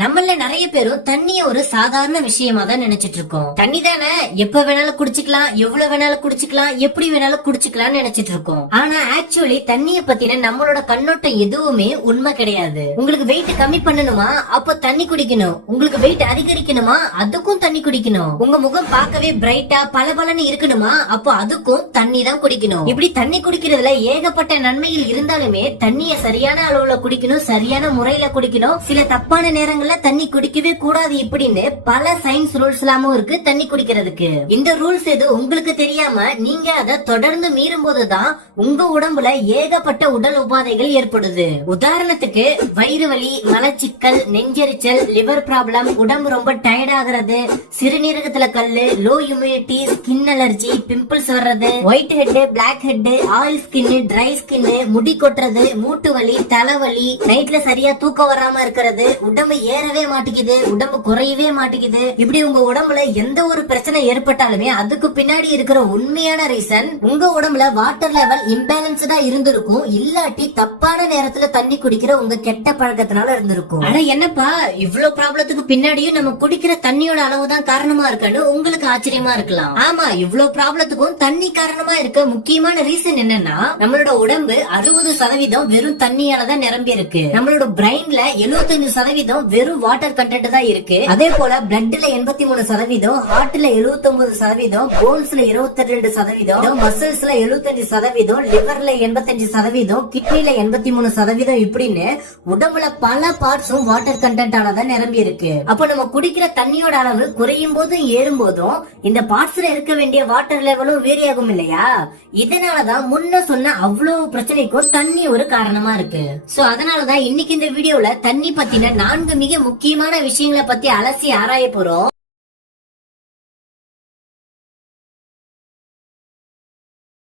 நம்மள நிறைய பேரும் தண்ணிய ஒரு சாதாரண விஷயமா தான் நினைச்சிட்டு இருக்கோம். தண்ணி தானே, எப்ப வேணாலும் குடிச்சுக்கலாம், எவ்வளவு வேணாலும் குடிச்சுக்கலாம், எப்படி வேணாலும் குடிச்சுக்கலாம்னு நினைச்சிட்டு இருக்கோம். ஆனா ஆக்சுவலி தண்ணிய பத்தின நம்மளோட கண்ணோட்டம் எதுவுமே உண்மை கிடையாது. உங்களுக்கு வெயிட் கம்மி பண்ணணுமா, அப்போ தண்ணி குடிக்கணும். உங்களுக்கு வெயிட் அதிகரிக்கணுமா, அதுக்கும் தண்ணி குடிக்கணும். உங்க முகம் பார்க்கவே பிரைட்டா பளபளன்னு இருக்கணுமா, அப்போ அதுக்கும் தண்ணி தான் குடிக்கணும். இப்படி தண்ணி குடிக்கிறதுல ஏகப்பட்ட நன்மைகள் இருந்தாலுமே தண்ணிய சரியான அளவுல குடிக்கணும், சரியான முறையில குடிக்கணும். சில தப்பான நேரங்கள் தண்ணி குடிக்கவே கூடாது இப்படின்னு பல சயின்ஸ் ரூல்ஸ் எல்லாமும் இருக்கு தண்ணி குடிக்கிறதுக்கு. இந்த ரூல்ஸ் எது உங்களுக்கு தெரியாம நீங்க அதை தொடர்ந்து மீறும் போதுதான் உங்க உடம்புல ஏகப்பட்ட உடல் உபாதைகள் ஏற்படுது. உதாரணத்துக்கு வயிறு வலி, மலச்சிக்கல், நெஞ்செரிச்சல், லிவர் ப்ராப்ளம், உடம்பு ரொம்ப டயர்ட் ஆகுறது, சிறுநீரகத்துல கல்லு, low immunity, skin allergy, pimples வர்றது, white head, black head, oil skin, dry skin, முடி கொட்டுறது, மூட்டு வலி, தலைவலி, நைட்ல சரியா தூக்கம் வராம இருக்கிறது, உடம்பு ஏறவே மாட்டேங்குது, உடம்பு குறையவே மாட்டேங்குது. இப்படி உங்க உடம்புல எந்த ஒரு பிரச்சனை ஏற்பட்டாலுமே அதுக்கு பின்னாடி இருக்கிற உண்மையான ரீசன் உங்க உடம்புல வாட்டர் லெவல் இம்பேலன்ஸ்டா இருந்திருக்கும், இல்லாட்டி தப்பான நேரத்துல தண்ணி குடிக்கிற உங்க கெட்ட பழக்கத்தினால இருந்திருக்கும். ஆனா என்னப்பா இவ்வளவு ப்ராப்ளத்துக்கு பின்னாடியும் நம்ம குடிக்கிற தண்ணியோட அளவு தான் காரணமா இருக்குன்னு உங்களுக்கு ஆச்சரியமா இருக்கலாம். ஆமா, இவ்வளவு ப்ராப்ளத்துக்கும் தண்ணி காரணமா இருக்க முக்கியமான ரீசன் என்னன்னா நம்மளோட உடம்பு 60% வெறும் தண்ணியால தான் நிரம்பி இருக்கு. நம்மளோட பிரெயின்ல 75% வெறும் வாட்டர் கண்டென்ட் தான் இருக்கு. அதே போல பிளட்ல 83%, ஹார்ட்ல 79%, போன்ஸ்ல 22%, மசில்ஸ்ல 75%, லிவர்ல 85%, கிட்னில 83% இப்படின்னு உடம்புல பல பார்ட்ஸும் வாட்டர் கண்டென்ட்டால தான் நிரம்பி இருக்கு. அப்ப நம்ம குடிக்கிற தண்ணியோட அளவு குறையும் போதும் ஏறும் போதும் இந்த பார்ட்ஸ்ல இருக்க வேண்டிய வாட்டர் லெவலும் வேரி ஆகும் இல்லையா? இதனாலதான் முன்ன சொன்ன அவ்வளவு பிரச்சனைக்கும் தண்ணி ஒரு காரணமா இருக்கு. சோ அதனாலதான் இன்னைக்கு இந்த வீடியோல தண்ணி பத்தின 4 மிக முக்கியமான விஷயங்களை பத்தி அலசி ஆராய போறோம்.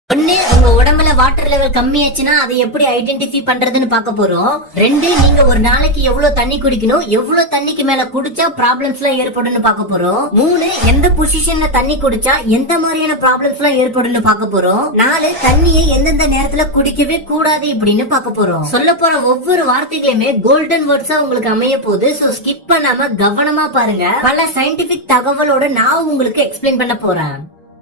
ஒண்ணு, உங்க உடம்புல வாட்டர் லெவல் கம்மியாச்சுன்னா அதை எப்படி ஐடென்டிஃபை பண்றதுன்னு பார்க்க போறோம். 2, நீங்க ஒரு நாளைக்கு எவ்வளவு தண்ணி குடிக்கணும், எவ்வளவு தண்ணிக்கு மேல குடிச்சா ப்ராப்ளம்ஸ் எல்லாம் ஏற்படும் பார்க்க போறோம். 3, எந்த பொசிஷன்ல தண்ணி குடிச்சா எந்த மாதிரியான ப்ராப்ளம்ஸ் எல்லாம் ஏற்படும் பார்க்க போறோம். 4, தண்ணியை எந்தெந்த நேரத்துல குடிக்கவே கூடாது இப்படின்னு பார்க்க போறோம். சொல்ல போற ஒவ்வொரு வார்த்தைகளுமே கோல்டன் வேர்ட்ஸா உங்களுக்கு அமைய போகுது. சோ ஸ்கிப் பண்ணாம கவனமா பாருங்க. பல சயின்டிபிக் தகவலோட நான் உங்களுக்கு எக்ஸ்பிளைன் பண்ண போறேன்.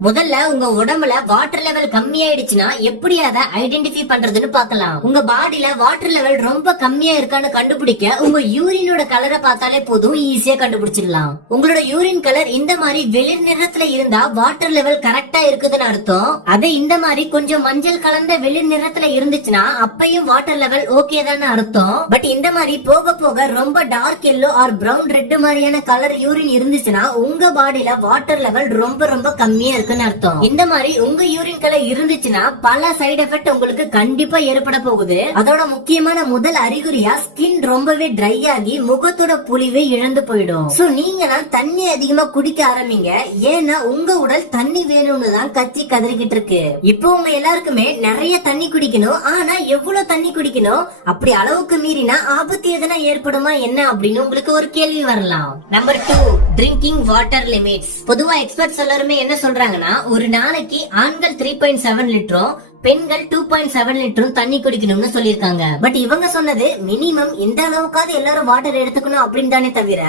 முதல்ல உங்க உடம்புல வாட்டர் லெவல் கம்மியாயிடுச்சுன்னா எப்படி அதை ஐடென்டிஃபை பண்றதுன்னு பார்க்கலாம். உங்க பாடியில வாட்டர் லெவல் ரொம்ப கம்மியா இருக்கான்னு கண்டுபிடிக்க உங்க யூரினோட கலரை பார்த்தாலே போதும், ஈஸியா கண்டுபிடிச்சிடலாம். உங்களோட யூரின் கலர் இந்த மாதிரி வெளிர் நிறத்துல இருந்தா வாட்டர் லெவல் கரெக்டா இருக்குதுன்னு அர்த்தம். அதே இந்த மாதிரி கொஞ்சம் மஞ்சள் கலந்த வெளிர் நிறத்துல இருந்துச்சுன்னா அப்பையும் வாட்டர் லெவல் ஓகே தான் அர்த்தம். பட் இந்த மாதிரி போக போக ரொம்ப dark yellow or brown red மாதிரியான கலர் யூரின் இருந்துச்சுன்னா உங்க பாடியில வாட்டர் லெவல் ரொம்ப ரொம்ப கம்மியா இருக்கு அர்த்தம். இந்த மாதிரி உங்க யூரின் கலர் இருந்துச்சுன்னா பல சைடு எஃபெக்ட் உங்களுக்கு கண்டிப்பா ஏற்பட போகுது. அதோட முக்கியமான முதல் அறிகுறியா ஸ்கின் ரொம்பவே ட்ரை ஆகி முகத்தோட புளிவே இழந்து போயிடும். சோ நீங்க தண்ணி அதிகமா குடிக்க ஆரம்பிங்க. ஏன்னா உங்க உடல் தண்ணி வேணும்னு தான் கத்தி கதறிக்கிட்டு இருக்கு. இப்போ உங்க எல்லாருக்குமே நிறைய தண்ணி குடிக்கணும், ஆனா எவ்வளவு தண்ணி குடிக்கணும், அப்படி அளவுக்கு மீறினா ஆபத்து எதனா ஏற்படுமா என்ன அப்படின்னு உங்களுக்கு ஒரு கேள்வி வரலாம். Number 2, drinking water limits. பொதுவா எக்ஸ்பர்ட்ஸ் எல்லாருமே என்ன சொல்றாங்கன்னா ஒரு நாளைக்கு ஆண்கள் 3.7 லிட்டரும் பெண்கள் 2.7 லிட்டரும் தண்ணி குடிக்கணும்னு சொல்லிருக்காங்க. பட் இவங்க சொன்னது மினிமம் இந்த அளவுக்காவது எல்லாரும் வாட்டர் எடுத்துக்கணும் அப்படின்னு தானே தவிர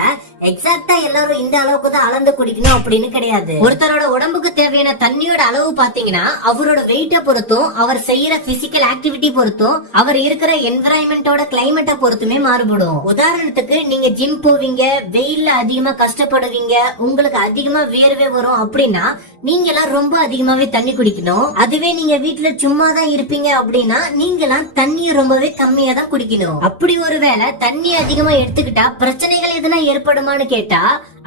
எக்ஸாக்டா எல்லாரும் இந்த அளவுக்கு தான் அளந்து குடிக்கணும் அப்படின்னு கிடையாது. ஒருத்தரோட உடம்புக்கு தேவையான தண்ணியோட அளவு பாத்தீங்கன்னா அவரோட வெயிட்ட பொறுத்தும், அவர் செய்யற பிசிக்கல் ஆக்டிவிட்டி பொறுத்தும், அவர் இருக்கிற என்விரான்மெண்டோட கிளைமேட்டை பொறுத்துமே மாறுபடும். உதாரணத்துக்கு நீங்க ஜிம் போவீங்க, வெயில்ல அதிகமா கஷ்டப்படுவீங்க, உங்களுக்கு அதிகமா வேர்வை வரும் அப்படின்னா நீங்க எல்லாம் ரொம்ப அதிகமாவே தண்ணி குடிக்கணும். அதுவே நீங்க வீட்டுல சும்மா தான் இருப்பீங்க அப்படின்னா நீங்களாம் தண்ணியை ரொம்பவே கம்மியா தான் குடிக்கணும். அப்படி ஒருவேளை தண்ணி அதிகமா எடுத்துக்கிட்டா பிரச்சனைகள் எதுனா ஏற்படுமான்னு கேட்டா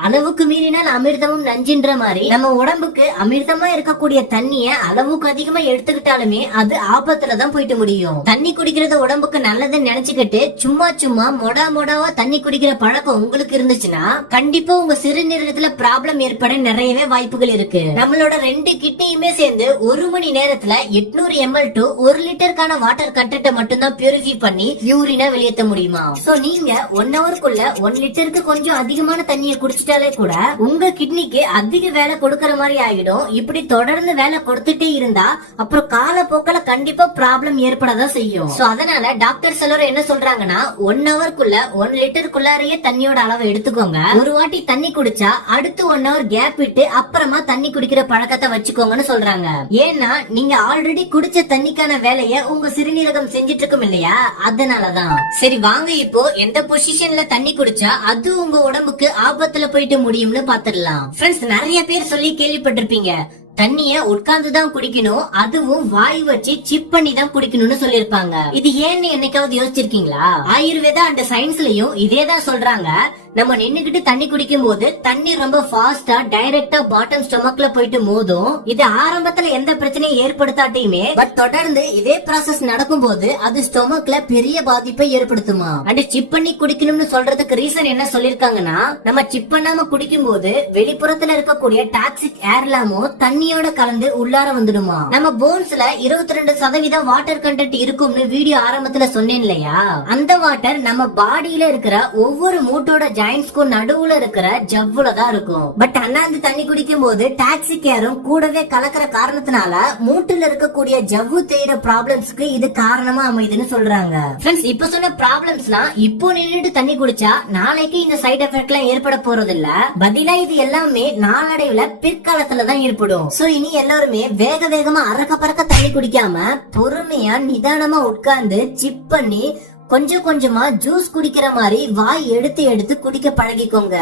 அளவுக்கு மீறினால் அமிர்தமும் நஞ்சுன்ற மாதிரி நம்ம உடம்புக்கு அமிர்தமா இருக்கக்கூடிய தண்ணிய அளவுக்கு அதிகமா எடுத்துக்கிட்டாலுமே அது ஆபத்துல தான் போயிட்டு முடியும். தண்ணி குடிக்கிறது உடம்புக்கு நல்லதுன்னு நினைச்சுக்கிட்டு சும்மா சும்மா மொடாவா தண்ணி குடிக்கிற பழக்கம் உங்களுக்கு இருந்துச்சுன்னா கண்டிப்பா உங்க சிறுநீரகத்துல ப்ராப்ளம் ஏற்பட நிறையவே வாய்ப்புகள் இருக்கு. நம்மளோட 2 கிட்னியுமே சேர்ந்து 1 மணி நேரத்துல 800 ml to 1 லிட்டருக்கான வாட்டர் கண்டென்ட் மட்டும்தான் பியூரிஃபை பண்ணி யூரினா வெளியேற்ற முடியுமா? சோ நீங்க 1 ஹவருக்குள்ள 1 லிட்டருக்கு கொஞ்சம் அதிகமான தண்ணியை குடிச்சு குடிச்சிட்டாலே கூட உங்க கிட்னிக்கு அதிக வேலை கொடுக்கற மாதிரி ஆகிடும். இப்படி தொடர்ந்து வேலை கொடுத்துட்டே இருந்தா அப்புறம் காலப்போக்கில கண்டிப்பா ப்ராப்ளம் ஏற்படதான் செய்யும். சோ அதனால டாக்டர்ஸ் எல்லாரும் என்ன சொல்றாங்கன்னா 1 ஹவர்க்குள்ள 1 லிட்டருக்குள்ளாரையே தண்ணியோட அளவை எடுத்துக்கோங்க. ஒரு வாட்டி தண்ணி குடிச்சா அடுத்து 1 ஹவர் கேப் விட்டு அப்புறமா தண்ணி குடிக்கிற பழக்கத்தை வச்சுக்கோங்கன்னு சொல்றாங்க. ஏன்னா நீங்க ஆல்ரெடி குடிச்ச தண்ணிக்கான வேலைய உங்க சிறுநீரகம் செஞ்சிட்டு இருக்கும் இல்லையா, அதனாலதான். சரி வாங்க இப்போ எந்த பொசிஷன்ல தண்ணி குடிச்சா அது உங்க உடம்புக்கு ஆபத்துல போயிட்டு முடியும்னு பாத்துடலாம். ஃப்ரெண்ட்ஸ், நிறைய பேர் சொல்லி கேள்விப்பட்டிருப்பீங்க தண்ணிய உட்கார்ந்துதான் குடிக்கணும், அதுவும் வாய் வச்சு சிப் பண்ணி தான் குடிக்கணும்னு சொல்லிருப்பாங்க. இது ஏன்னு என்னைக்காவது யோசிச்சிருக்கீங்களா? ஆயுர்வேதா அண்ட் சயின்ஸ்லயும் இதேதான் சொல்றாங்க. நம்ம நின்னுகிட்டு தண்ணி குடிக்கும் போது தண்ணி ரொம்ப ஃபாஸ்டா டைரக்டா பாட்டம் ஸ்டொமக்ல போயிட்டு மோதும். இது ஆரம்பத்துல எந்த பிரச்சனையும் ஏற்படுத்தாட்டியுமே பட் தொடர்ந்து இதே ப்ராசஸ் நடக்கும் போது அது ஸ்டொமக்ல பெரிய பாதிப்பை ஏற்படுத்துமா. அண்ட் சிப் பண்ணி குடிக்கணும்னு சொல்றதுக்கு ரீசன் என்ன சொல்லிருக்காங்கன்னா, நம்ம சிப் பண்ணாம குடிக்கும் போது வெளிப்புறத்துல இருக்கக்கூடிய டாக்ஸிக் ஏர்லாமும் தண்ணியோட கலந்து உள்ளார வந்துடுமா. நம்ம போன்ஸ்ல 22% வாட்டர் கண்டென்ட் இருக்கும்னு வீடியோ ஆரம்பத்துல சொன்னேன் இல்லையா, அந்த வாட்டர் நம்ம பாடியில இருக்கிற ஒவ்வொரு மூட்டோட ஜாயின்ஸ்க்கும் நடுவுல இருக்கிற ஜவ்வுல தான் இருக்கும். பட் அண்ணாந்து தண்ணி குடிக்கும் போது டாக்ஸிக் ஏரும் கூடவே கலக்கிற காரணத்தினால மூட்டுல இருக்கக்கூடிய ஜவ்வு தேயிற ப்ராப்ளம்ஸ்க்கு இது காரணமா அமைதுன்னு சொல்றாங்க. ஃப்ரெண்ட்ஸ், இப்ப சொன்ன ப்ராப்ளம்ஸ்லாம் இப்போ நின்னுட்டு தண்ணி குடிச்சா நாளைக்கு இந்த சைடு எஃபெக்ட் எல்லாம் ஏற்பட போறது இல்ல. பதிலா இது எல்லாமே நாளடைவுல பிற்காலத்துல தான் ஏற்படும். சோ இனி எல்லாருமே வேக வேகமா அறக்க பறக்க தண்ணி குடிக்காம பொறுமையா நிதானமா உட்கார்ந்து சிப் பண்ணி கொஞ்சம் கொஞ்சமா ஜூஸ் குடிக்கிற மாதிரி வாய் எடுத்து எடுத்து குடிக்க பழகிக்கோங்க.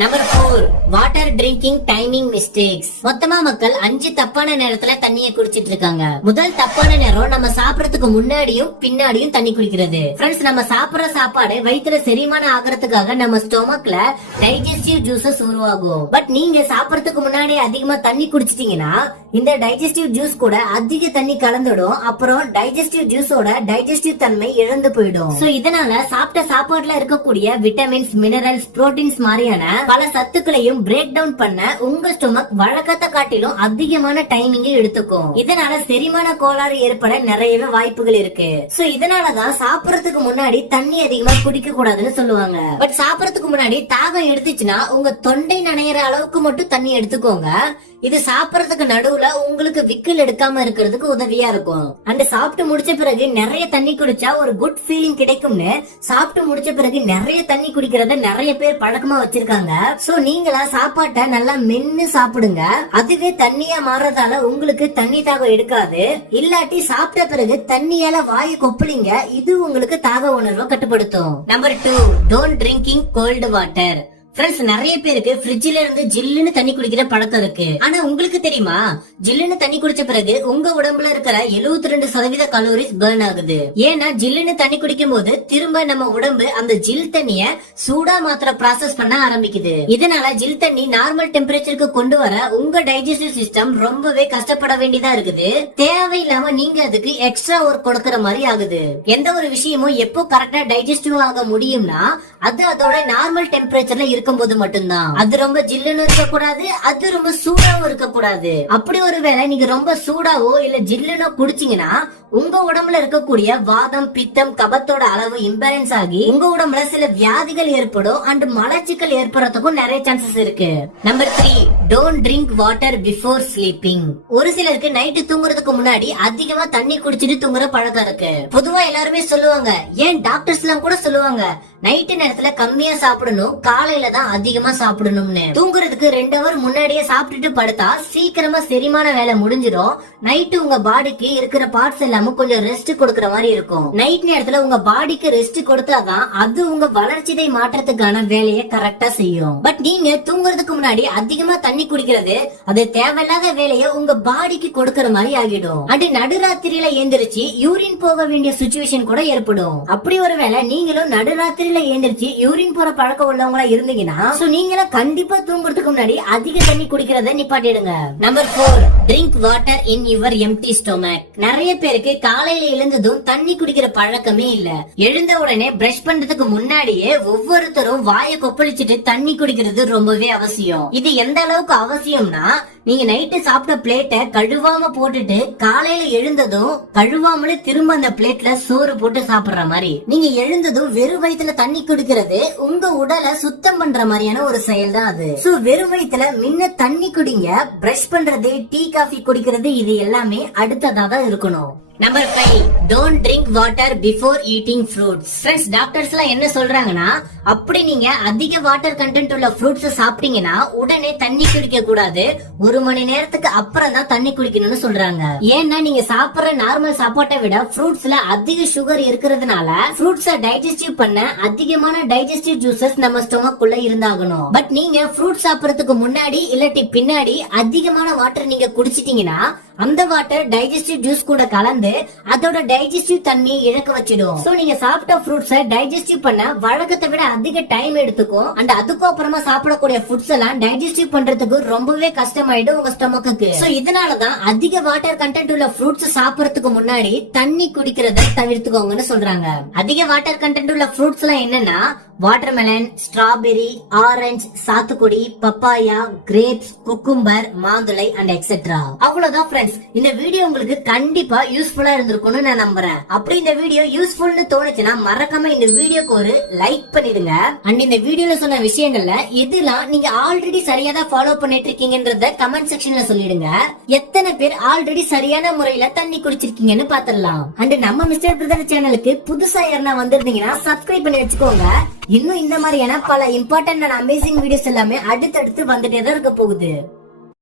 Number 4, water drinking timing mistakes. மொத்தமா மக்கள் 5 தப்பான நேரத்துல தண்ணியை குடிச்சிட்டு இருக்காங்க. முதல் தப்பான நேரம் நம்ம சாப்பிடறதுக்கு முன்னாடியும் பின்னாடியும் தண்ணி குடிக்கிறது. ஃப்ரெண்ட்ஸ், நம்ம சாப்பிடுற சாப்பாடு வயிற்றுல செரிமானம் ஆகிறதுக்காக நம்ம ஸ்டொமக்ல டைஜஸ்டிவ் ஜூசஸ் உருவாகும். பட் நீங்க சாப்பிடறதுக்கு முன்னாடி அதிகமா தண்ணி குடிச்சிட்டீங்கன்னா இந்த டைஜஸ்டிவ் ஜூஸ் கூட அதிக தண்ணி கலந்துடும். அப்புறம் டைஜஸ்டிவ் ஜூஸோட டைஜஸ்டிவ் தன்மை இழந்து போயிடும். சோ இதனால சாப்பிட்ட சாப்பாடுல இருக்கக்கூடிய விட்டமின்ஸ், மினரல்ஸ், புரோட்டீன்ஸ் மாதிரியான பல சத்துக்களையும் பிரேக் டவுன் பண்ண உங்க ஸ்டொமக் வழக்கத்தை காட்டிலும் அதிகமான டைமிங் எடுத்துக்கும். இதனால செரிமான கோளாறு ஏற்பட நிறையவே வாய்ப்புகள் இருக்கு. சோ இதனாலதான் சாப்பிடறதுக்கு முன்னாடி தண்ணி அதிகமா குடிக்க கூடாதுன்னு சொல்லுவாங்க. பட் சாப்பிடறதுக்கு முன்னாடி தாகம் எடுத்துச்சுன்னா உங்க தொண்டை நனையிற அளவுக்கு மட்டும் தண்ணி எடுத்துக்கோங்க. இது சாப்பிடறதுக்கு நடுவுல உங்களுக்கு விக்கல் எடுக்காம இருக்கிறதுக்கு உதவியா இருக்கும். அண்ட் சாப்பிட்டு முடிச்ச பிறகு நிறைய தண்ணி குடிச்சா ஒரு குட் ஃபீலிங் கிடைக்கும்னு சாப்பிட்டு முடிச்ச பிறகு நிறைய தண்ணி குடிக்கிறத நிறைய பேர் பழக்கமா வச்சிருக்காங்க. சோ நீங்களா சாப்பாட்டை நல்லா மென்னு சாப்பிடுங்க. அதுவே தண்ணியா மாறதால உங்களுக்கு தண்ணி தாகம் எடுக்காது. இல்லாட்டி சாப்பிட்ட பிறகு தண்ணியால வாயை கொப்பளிங்க, இது உங்களுக்கு தாக உணர்வை கட்டுப்படுத்தும். Number 2, don't drinking cold water. Friends, நிறைய பேருக்கு ஃப்ரிட்ஜ்ல இருந்து ஜில்லுன்னு தண்ணி குடிக்கிற பழக்கம் இருக்கு. ஆனா உங்களுக்கு தெரியுமா, ஜில்லுன்னு தண்ணி குடிச்ச பிறகு உங்க உடம்புல இருக்கிற 72% கலோரிஸ் பர்ன் ஆகுது. ஏன்னா ஜில்லுன்னு தண்ணி குடிக்கும் போது திரும்ப நம்ம உடம்பு அந்த ஜில் தண்ணிய சூடா மாத்திர ப்ராசஸ் பண்ண ஆரம்பிக்குது. இதனால ஜில் தண்ணி நார்மல் டெம்பரேச்சருக்கு கொண்டு வர உங்க டைஜஸ்டிவ் சிஸ்டம் ரொம்பவே கஷ்டப்பட வேண்டியதா இருக்குது. தேவையில்லாம நீங்க அதுக்கு எக்ஸ்ட்ரா ஒர்க் கொடுக்கற மாதிரி ஆகுது. எந்த ஒரு விஷயமும் எப்போ கரெக்டா டைஜஸ்டிவ் ஆக முடியும்னா அது அதோட நார்மல் டெம்பரேச்சர்ல இருக்கும்போது மட்டும்தான். அது ரொம்ப ஜில்லுன்னு இருக்க கூடாது, அது ரொம்ப சூடாவும் இருக்க கூடாது. அப்படி ஒருவேளை நீங்க ரொம்ப சூடாவோ இல்ல ஜில்லுனோ குடிச்சீங்கன்னா உங்க உடம்புல இருக்கக்கூடிய வாதம், பித்தம், கபத்தோட அளவு இம்பேலன்ஸ் ஆகி உங்க உடம்புல சில வியாதிகள் ஏற்படும் அண்ட் மலச்சிக்கல் ஏற்படுறதுக்கும் நிறைய சான்சஸ் இருக்கு. Number 3, don't drink water before sleeping. ஒரு சிலருக்கு நைட்டு தூங்குறதுக்கு முன்னாடி அதிகமா தண்ணி குடிச்சிட்டு தூங்குற பழக்கம் இருக்கு. பொதுவா எல்லாருமே சொல்லுவாங்க, ஏன் டாக்டர்ஸ் எல்லாம் கூட சொல்லுவாங்க, நைட்டு நேரத்துல கம்மியா சாப்பிடணும், காலையில தான் அதிகமா சாப்பிடணும்னு. தூங்குறதுக்கு 2 ஹவர் முன்னாடியே சாப்பிட்டுட்டு படுத்தா சீக்கிரமா செரிமான வேலை முடிஞ்சிடும். நைட்டு உங்க பாடிக்கு இருக்கிற பார்ட்ஸ் எல்லாமே கொஞ்சம் ரெஸ்ட் கொடுக்கற மாதிரி இருக்கும். நைட் நேரத்துல உங்க பாடிக்கு ரெஸ்ட் கொடுத்தாதான் அது உங்க வளர்ச்சிதை மாற்றத்துக்கான வேலையை கரெக்டா செய்யும். பட் நீங்க தூங்குறதுக்கு முன்னாடி அதிகமா தண்ணி குடிக்கிறது அது தேவையில்லாத வேலையை உங்க பாடிக்கு கொடுக்கற மாதிரி ஆகிடும். அது நடுராத்திரியில எந்திரிச்சு யூரின் போக வேண்டிய சிச்சுவேஷன் கூட ஏற்படும். அப்படி ஒரு வேலை நீங்களும் நடுராத்திரி எழுந்திரிச்சு யூரின் போற பழக்கம் உள்ளவங்களா இருந்தீங்கன்னா நீங்கள கண்டிப்பா தூங்குறதுக்கு முன்னாடி அதிக தண்ணி குடிக்கிறத நிப்பாட்டிடுங்க. Number 4, drink water in your empty stomach. நிறைய பேருக்கு காலையில எழுந்ததும் தண்ணி குடிக்கிற பழக்கமே இல்ல. எழுந்த உடனே பிரஷ் பண்றதுக்கு முன்னாடியே ஒவ்வொருத்தரும் வாயை கொப்பளிச்சுட்டு தண்ணி குடிக்கிறது ரொம்பவே அவசியம். இது எந்த அளவுக்கு அவசியம்னா, நீங்க நைட்டு சாப்பிட்ட பிளேட்டை கழுவாம போட்டுட்டு காலையில எழுந்ததும் கழுவாமலே திரும்ப அந்த பிளேட்ல சோறு போட்டு சாப்பிடுற மாதிரி. நீங்க எழுந்ததும் வெறும் வயிற்றுல தண்ணி குடிக்கிறது உங்க உடலை சுத்தம் பண்ண பண்ற மாதிரியான ஒரு செயல் தான் அது. சோ வெறும் வயித்துல முன்ன தண்ணி குடிங்க, பிரஷ் பண்றது, டீ காஃபி குடிக்கிறது, இது எல்லாமே அடுத்ததா தான் இருக்கணும். Number 5, don't drink water before eating fruits. Friends, doctors எல்லாம் என்ன சொல்றாங்கன்னா, அப்படி நீங்க அதிக வாட்டர் கண்டென்ட் உள்ள ஃப்ரூட்ஸ் சாப்பிட்டீங்கன்னா உடனே தண்ணி குடிக்க கூடாது, 1 மணி நேரத்துக்கு அப்புறம் தான் தண்ணி குடிக்கணும்னு சொல்றாங்க. ஏன்னா நீங்க சாப்பிடுற நார்மல் சாப்பாட்டை விட ஃப்ரூட்ஸ்ல அதிக சுகர் இருக்கிறதுனால ஃப்ரூட்ஸ டைஜஸ்டிவ் பண்ண அதிகமான டைஜஸ்டிவ் ஜூசஸ் நம்ம ஸ்டொமக் குள்ள இருந்தாகணும். பட் நீங்க ஃப்ரூட் சாப்பிடறதுக்கு முன்னாடி இல்லாட்டி பின்னாடி அதிகமான வாட்டர் நீங்க குடிச்சிட்டீங்கன்னா அந்த வாட்டர் டைஜஸ்டிவ் ஜூஸ் கூட கலந்து அதோட டைஜஸ்டிவ் தன்மையை இழக்க வச்சிடும். சோ நீங்க சாப்பிட்ட ஃப்ரூட்ஸை டைஜஸ்டிவ் பண்ண வழக்கத்தை விட அதிக டைம் எடுத்துக்கும். அண்ட் அதுக்கு அப்புறமா சாப்பிடக்கூடிய ஃபுட்ஸ் எல்லாம் டைஜஸ்டிவ் பண்றதுக்கு ரொம்பவே கஷ்டமாயிடும் உங்க ஸ்டொமக்கு. சோ இதனாலதான் அதிக வாட்டர் கண்டென்ட் உள்ள ஃப்ரூட்ஸ் சாப்பிடறதுக்கு முன்னாடி தண்ணி குடிக்கிறத தவிர்த்துக்கோங்கன்னு சொல்றாங்க. அதிக வாட்டர் கண்டென்ட் உள்ள ஃப்ரூட்ஸ் எல்லாம் என்னன்னா வாட்டர்மெலன், ஸ்ட்ராபெரி, ஆரஞ்சு, சாத்துக்குடி, பப்பாயா, கிரேப்ஸ், குக்கும்பர், மாதுளை அண்ட் எக்ஸெட்ரா. அவ்வளவுதான் ஃப்ரெண்ட்ஸ், இந்த வீடியோ உங்களுக்கு கண்டிப்பா யூஸ்ஃபுல்லா இருந்திருக்கும்னு நான் நம்புறேன். அப்படி இந்த வீடியோ யூஸ்ஃபுல்னு தோணுச்சுன்னா மறக்காம இந்த வீடியோக்கு ஒரு லைக் பண்ணிடுங்க. அண்ட் இந்த வீடியோல சொன்ன விஷயங்கள்ல எதுலாம் நீங்க ஆல்ரெடி சரியா தான் ஃபாலோ பண்ணிட்டு இருக்கீங்கன்றத கமெண்ட் செக்ஷன்ல சொல்லிடுங்க. எத்தனை பேர் ஆல்ரெடி சரியான முறையில தண்ணி குடிச்சிருக்கீங்கன்னு பாத்துடலாம். அண்ட் நம்ம மிஸ்டர் பிரதர் சேனலுக்கு புதுசா யாரா வந்திருந்தீங்கன்னா சப்ஸ்கிரைப் பண்ணி வச்சுக்கோங்க. இன்னும் இந்த மாதிரியான பல இம்பார்ட்டன்ட் அண்ட் அமேசிங் வீடியோஸ் எல்லாமே அடுத்தடுத்து வந்துட்டே தான் இருக்க போகுது.